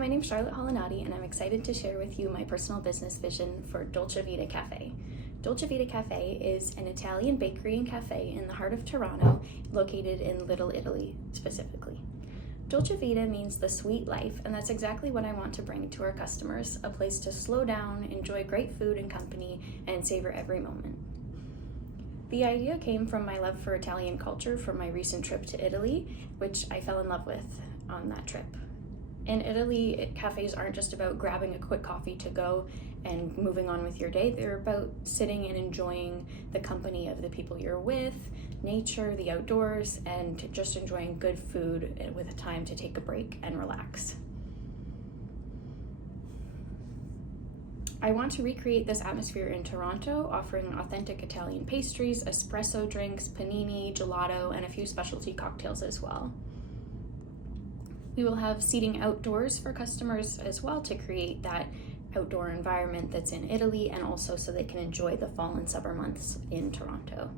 my name's Charlotte Holinati, and I'm excited to share with you my personal business vision for Dolce Vita Cafe. Dolce Vita Cafe is an Italian bakery and cafe in the heart of Toronto, located in Little Italy specifically. Dolce Vita means the sweet life, and that's exactly what I want to bring to our customers, a place to slow down, enjoy great food and company, and savor every moment. The idea came from my love for Italian culture from my recent trip to Italy, which I fell in love with on that trip. In Italy, cafes aren't just about grabbing a quick coffee to go and moving on with your day. They're about sitting and enjoying the company of the people you're with, nature, the outdoors, and just enjoying good food with a time to take a break and relax. I want to recreate this atmosphere in Toronto, offering authentic Italian pastries, espresso drinks, panini, gelato, and a few specialty cocktails as well. We will have seating outdoors for customers as well to create that outdoor environment that's in Italy, and also so they can enjoy the fall and summer months in Toronto.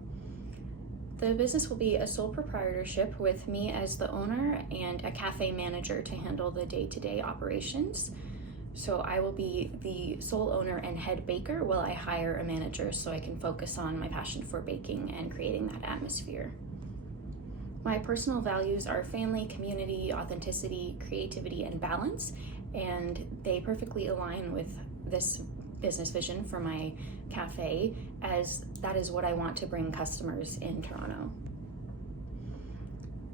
The business will be a sole proprietorship with me as the owner and a cafe manager to handle the day-to-day operations. So I will be the sole owner and head baker while I hire a manager so I can focus on my passion for baking and creating that atmosphere. My personal values are family, community, authenticity, creativity, and balance, and they perfectly align with this business vision for my cafe, as that is what I want to bring customers in Toronto.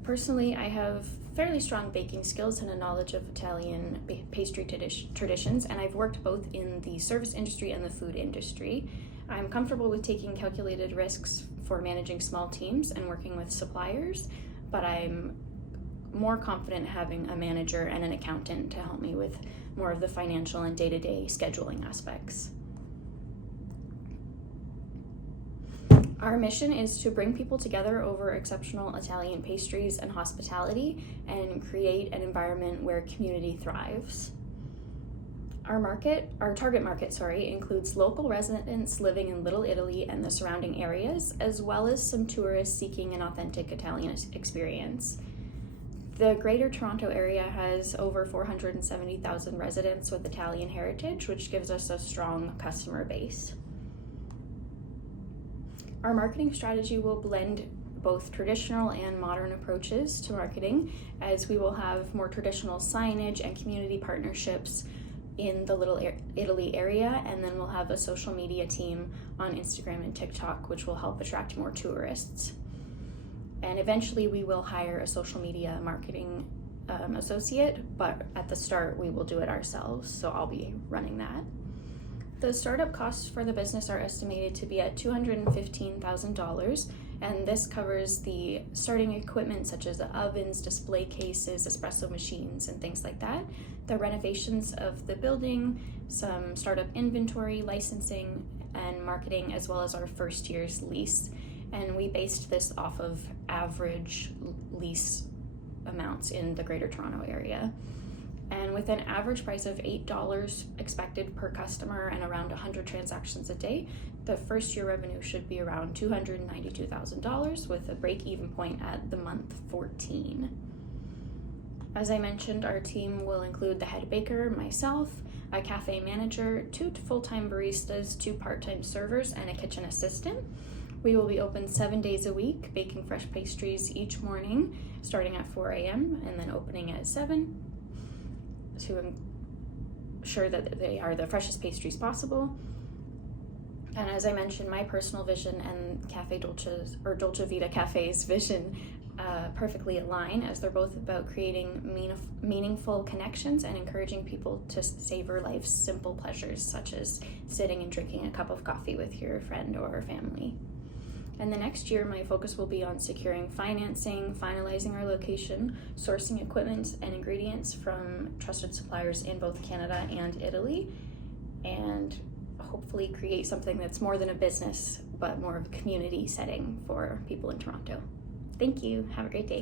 Personally, I have fairly strong baking skills and a knowledge of Italian pastry traditions, and I've worked both in the service industry and the food industry. I'm comfortable with taking calculated risks for managing small teams and working with suppliers, but I'm more confident having a manager and an accountant to help me with more of the financial and day-to-day scheduling aspects. Our mission is to bring people together over exceptional Italian pastries and hospitality and create an environment where community thrives. Our target market, includes local residents living in Little Italy and the surrounding areas, as well as some tourists seeking an authentic Italian experience. The Greater Toronto Area has over 470,000 residents with Italian heritage, which gives us a strong customer base. Our marketing strategy will blend both traditional and modern approaches to marketing, as we will have more traditional signage and community partnerships in the Little Italy area, and then we'll have a social media team on Instagram and TikTok, which will help attract more tourists. And eventually we will hire a social media marketing associate, but at the start we will do it ourselves, so I'll be running that. The startup costs for the business are estimated to be at $215,000, and this covers the starting equipment such as the ovens, display cases, espresso machines, and things like that, the renovations of the building, some startup inventory, licensing, and marketing, as well as our first year's lease. And we based this off of average lease amounts in the Greater Toronto Area. And with an average price of $8 expected per customer and around 100 transactions a day, the first year revenue should be around $292,000 with a break-even point at the month 14. As I mentioned, our team will include the head baker, myself, a cafe manager, 2 full-time baristas, 2 part-time servers, and a kitchen assistant. We will be open 7 days a week, baking fresh pastries each morning, starting at 4 a.m. and then opening at 7 to ensure that they are the freshest pastries possible. And as I mentioned, my personal vision and Dolce Vita Cafe's vision perfectly align, as they're both about creating meaningful connections and encouraging people to savor life's simple pleasures, such as sitting and drinking a cup of coffee with your friend or family. And the next year, my focus will be on securing financing, finalizing our location, sourcing equipment and ingredients from trusted suppliers in both Canada and Italy, and hopefully create something that's more than a business, but more of a community setting for people in Toronto. Thank you. Have a great day.